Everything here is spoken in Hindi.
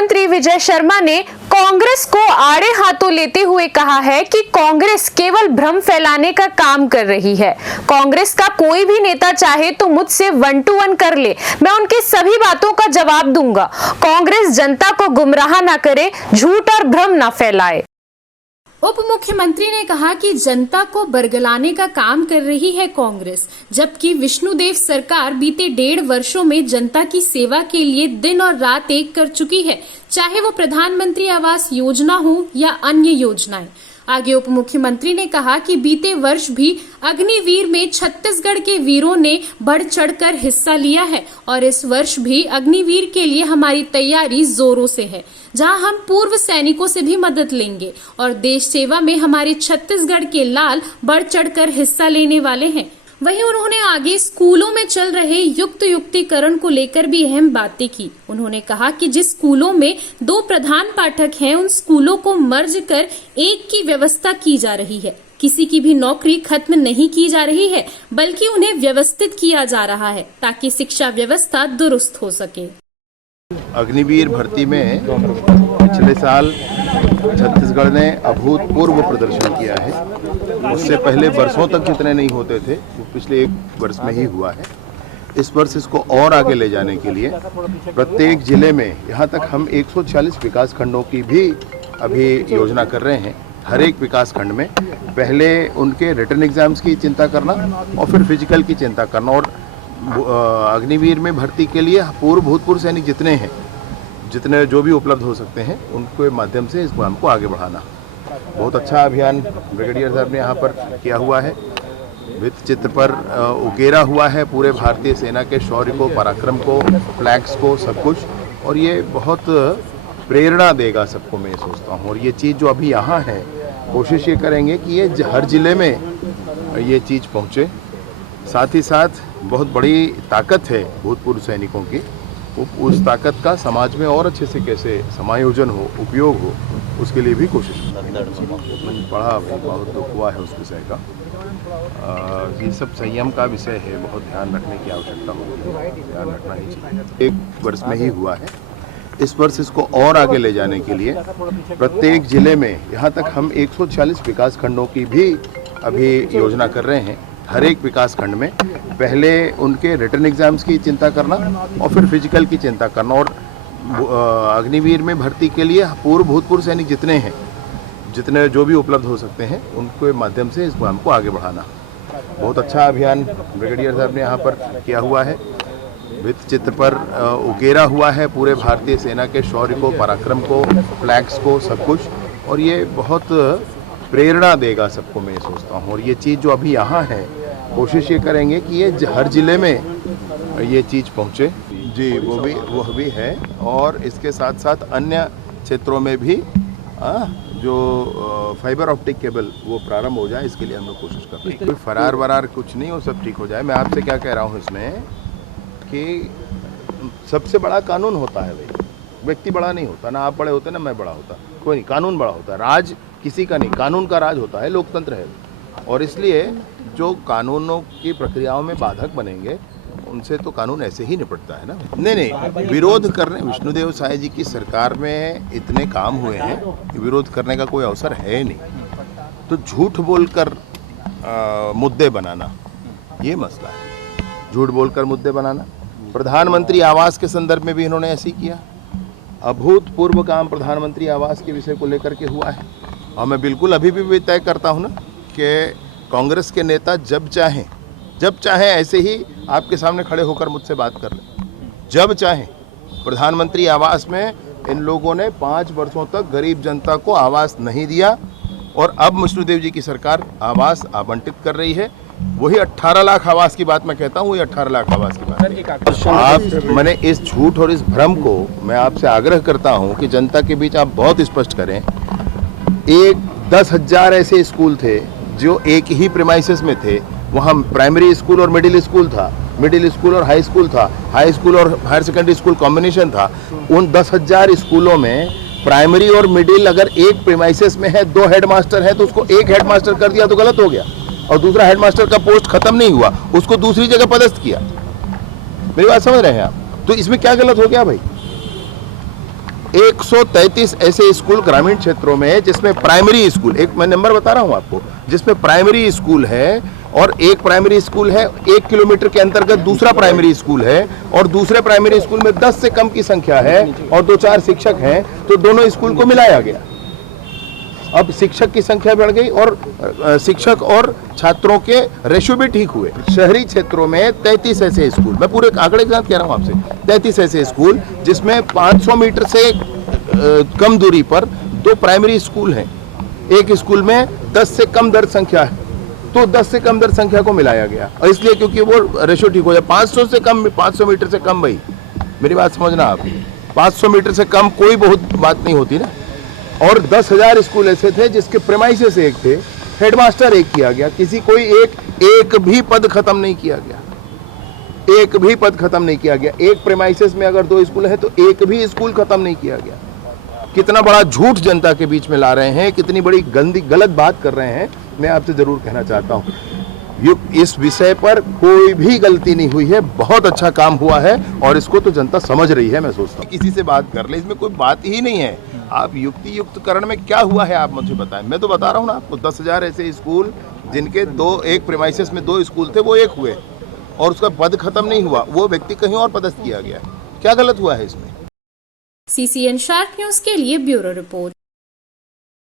मुख्यमंत्री विजय शर्मा ने कांग्रेस को आड़े हाथों लेते हुए कहा है कि कांग्रेस केवल भ्रम फैलाने का काम कर रही है। कांग्रेस का कोई भी नेता चाहे तो मुझसे 1 to 1 कर ले, मैं उनके सभी बातों का जवाब दूंगा। कांग्रेस जनता को गुमराह ना करे, झूठ और भ्रम ना फैलाए। उप मुख्यमंत्री ने कहा कि जनता को बरगलाने का काम कर रही है कांग्रेस, जबकि विष्णुदेव सरकार बीते 1.5 वर्षों में जनता की सेवा के लिए दिन और रात एक कर चुकी है, चाहे वो प्रधानमंत्री आवास योजना हो या अन्य योजनाएं। आगे उप मुख्यमंत्री ने कहा कि बीते वर्ष भी अग्निवीर में छत्तीसगढ़ के वीरों ने बढ़ चढ़कर हिस्सा लिया है और इस वर्ष भी अग्निवीर के लिए हमारी तैयारी जोरों से है, जहां हम पूर्व सैनिकों से भी मदद लेंगे और देश सेवा में हमारे छत्तीसगढ़ के लाल बढ़ चढ़कर हिस्सा लेने वाले हैं। वहीं उन्होंने आगे स्कूलों में चल रहे युक्तिकरण को लेकर भी अहम बातें की। उन्होंने कहा कि जिस स्कूलों में 2 प्रधान पाठक हैं, उन स्कूलों को मर्ज कर एक की व्यवस्था की जा रही है। किसी की भी नौकरी खत्म नहीं की जा रही है, बल्कि उन्हें व्यवस्थित किया जा रहा है ताकि शिक्षा व्यवस्था दुरुस्त हो सके। अग्निवीर भर्ती में पिछले साल छत्तीसगढ़ ने अभूतपूर्व प्रदर्शन किया है। उससे पहले वर्षों तक जितने नहीं होते थे वो पिछले 1 वर्ष में ही हुआ है। इस वर्ष इसको और आगे ले जाने के लिए प्रत्येक जिले में, यहाँ तक हम 140 विकास खंडों की भी अभी योजना कर रहे हैं। हर एक विकास खंड में पहले उनके रिटन एग्जाम्स की चिंता करना और फिर फिजिकल की चिंता करना, और अग्निवीर में भर्ती के लिए भूतपूर्व सैनिक जितने हैं, जितने जो भी उपलब्ध हो सकते हैं, उनके माध्यम से इस काम को आगे बढ़ाना। बहुत अच्छा अभियान ब्रिगेडियर साहब ने यहाँ पर किया हुआ है। भित्ति चित्र पर उकेरा हुआ है पूरे भारतीय सेना के शौर्य को, पराक्रम को, फ्लैग्स को, सब कुछ, और ये बहुत प्रेरणा देगा सबको, मैं सोचता हूँ। और ये चीज़ जो अभी यहाँ है, कोशिश ये करेंगे कि ये हर जिले में ये चीज़ पहुँचे। साथ ही साथ बहुत बड़ी ताकत है भूतपूर्व सैनिकों की, उस ताकत का समाज में और अच्छे से कैसे समायोजन हो, उपयोग हो, उसके लिए भी कोशिश पढ़ा भाई, बहुत दुख हुआ है उस विषय का। ये सब संयम का विषय है, बहुत ध्यान रखने की आवश्यकता होती है, ध्यान रखना ही चाहिए। 1 वर्ष में ही हुआ है। इस वर्ष इसको और आगे ले जाने के लिए प्रत्येक जिले में, यहाँ तक हम 140 विकास खंडों की भी अभी योजना कर रहे हैं। हर एक विकास खंड में पहले उनके रिटन एग्जाम्स की चिंता करना और फिर फिजिकल की चिंता करना, और अग्निवीर में भर्ती के लिए भूतपूर्व सैनिक जितने हैं, जितने जो भी उपलब्ध हो सकते हैं, उनके माध्यम से इस काम को आगे बढ़ाना। बहुत अच्छा अभियान ब्रिगेडियर साहब ने यहाँ पर किया हुआ है। भित्ति चित्र पर उकेरा हुआ है पूरे भारतीय सेना के शौर्य को, पराक्रम को, फ्लैग्स को, सब कुछ, और ये बहुत प्रेरणा देगा सबको, मैं सोचता हूँ। और ये चीज़ जो अभी यहाँ है, कोशिश ये करेंगे कि ये हर जिले में ये चीज़ पहुँचे। जी, वो भी है, और इसके साथ साथ अन्य क्षेत्रों में भी जो फाइबर ऑप्टिक केबल वो प्रारंभ हो जाए, इसके लिए हम लोग कोशिश कर रहे हैं। कोई फरार वरार कुछ नहीं हो, सब ठीक हो जाए। मैं आपसे क्या कह रहा हूँ इसमें कि सबसे बड़ा कानून होता है भाई, व्यक्ति बड़ा नहीं होता, ना आप बड़े होते ना मैं बड़ा होता, कोई नहीं, कानून बड़ा होता है। राज किसी का नहीं, कानून का राज होता है, लोकतंत्र है। और इसलिए जो कानूनों की प्रक्रियाओं में बाधक बनेंगे, उनसे तो कानून ऐसे ही निपटता है ना। नहीं, विरोध करने, विष्णुदेव साय जी की सरकार में इतने काम हुए हैं कि विरोध करने का कोई अवसर है नहीं। तो झूठ बोलकर मुद्दे बनाना, ये मसला है। झूठ बोलकर मुद्दे बनाना। प्रधानमंत्री आवास के संदर्भ में भी इन्होंने ऐसे ही किया। अभूतपूर्व काम प्रधानमंत्री आवास के विषय को लेकर के हुआ है। और मैं बिल्कुल अभी भी तय करता हूँ ना कि कांग्रेस के नेता जब चाहें ऐसे ही आपके सामने खड़े होकर मुझसे बात कर लें, जब चाहें। प्रधानमंत्री आवास में इन लोगों ने 5 वर्षों तक गरीब जनता को आवास नहीं दिया, और अब विष्णुदेव जी की सरकार आवास आवंटित कर रही है। वही 18 लाख आवास की बात मैं कहता हूँ, वही 18 लाख आवास की बात। मैंने इस झूठ और इस भ्रम को मैं आपसे आग्रह करता हूँ कि जनता के बीच आप बहुत स्पष्ट करें। 10,000 ऐसे स्कूल थे जो एक ही प्रीमाइसेस में थे। वहाँ प्राइमरी स्कूल और मिडिल स्कूल था, मिडिल स्कूल और हाई स्कूल था, हाई स्कूल और हायर सेकेंडरी स्कूल कॉम्बिनेशन था। उन 10,000 स्कूलों में प्राइमरी और मिडिल अगर एक प्रीमाइसेस में है, 2 हेडमास्टर है, तो उसको 1 हेडमास्टर कर दिया तो गलत हो गया, और दूसरा हेडमास्टर का पोस्ट खत्म नहीं हुआ, उसको दूसरी जगह पदस्थ किया। मेरी बात समझ रहे हैं आप? तो इसमें क्या गलत हो गया भाई? 133 ऐसे स्कूल ग्रामीण क्षेत्रों में है जिसमें प्राइमरी स्कूल, एक मैं नंबर बता रहा हूं आपको, जिसमें प्राइमरी स्कूल है और एक प्राइमरी स्कूल है, 1 किलोमीटर के अंतर्गत दूसरा प्राइमरी स्कूल है और दूसरे प्राइमरी स्कूल में 10 से कम की संख्या है और 2-4 शिक्षक हैं, तो दोनों स्कूल को मिलाया गया। अब शिक्षक की संख्या बढ़ गई और शिक्षक और छात्रों के रेशियो भी ठीक हुए। शहरी क्षेत्रों में 33 ऐसे स्कूल, मैं पूरे आंकड़े के साथ कह रहा हूं आपसे, 33 ऐसे स्कूल जिसमें 500 मीटर से कम दूरी पर 2 प्राइमरी स्कूल हैं। एक स्कूल में 10 से कम दर्ज संख्या है, तो 10 से कम दर्ज संख्या को मिलाया गया, और इसलिए क्योंकि वो रेशियो ठीक हो जाए। 500 से कम, 500 मीटर से कम, भाई मेरी बात समझना आप, 500 मीटर से कम कोई बहुत बात नहीं होती ना। और 10,000 स्कूल ऐसे थे जिसके प्रेमाइसेस एक थे, हेडमास्टर एक किया गया, किसी कोई एक भी पद खत्म नहीं किया गया, एक भी पद खत्म नहीं किया गया। एक प्रेमाइसेस में अगर 2 स्कूल है तो एक भी स्कूल खत्म नहीं किया गया। कितना बड़ा झूठ जनता के बीच में ला रहे हैं, कितनी बड़ी गंदी गलत बात कर रहे हैं, मैं आपसे जरूर कहना चाहता हूं। इस विषय पर कोई भी गलती नहीं हुई है, बहुत अच्छा काम हुआ है और इसको तो जनता समझ रही है। मैं सोचता हूँ किसी से बात कर ले, इसमें कोई बात ही नहीं है। आप युक्ति युक्तकरण में क्या हुआ है आप मुझे बताएं। मैं तो बता रहा हूँ ना आपको, 10,000 ऐसे स्कूल जिनके एक प्रेमाइसेस में 2 स्कूल थे वो एक हुए और उसका पद खत्म नहीं हुआ, वो व्यक्ति कहीं और पदस्थ किया गया। क्या गलत हुआ है इसमें? CCN शार्प न्यूज के लिए ब्यूरो रिपोर्ट।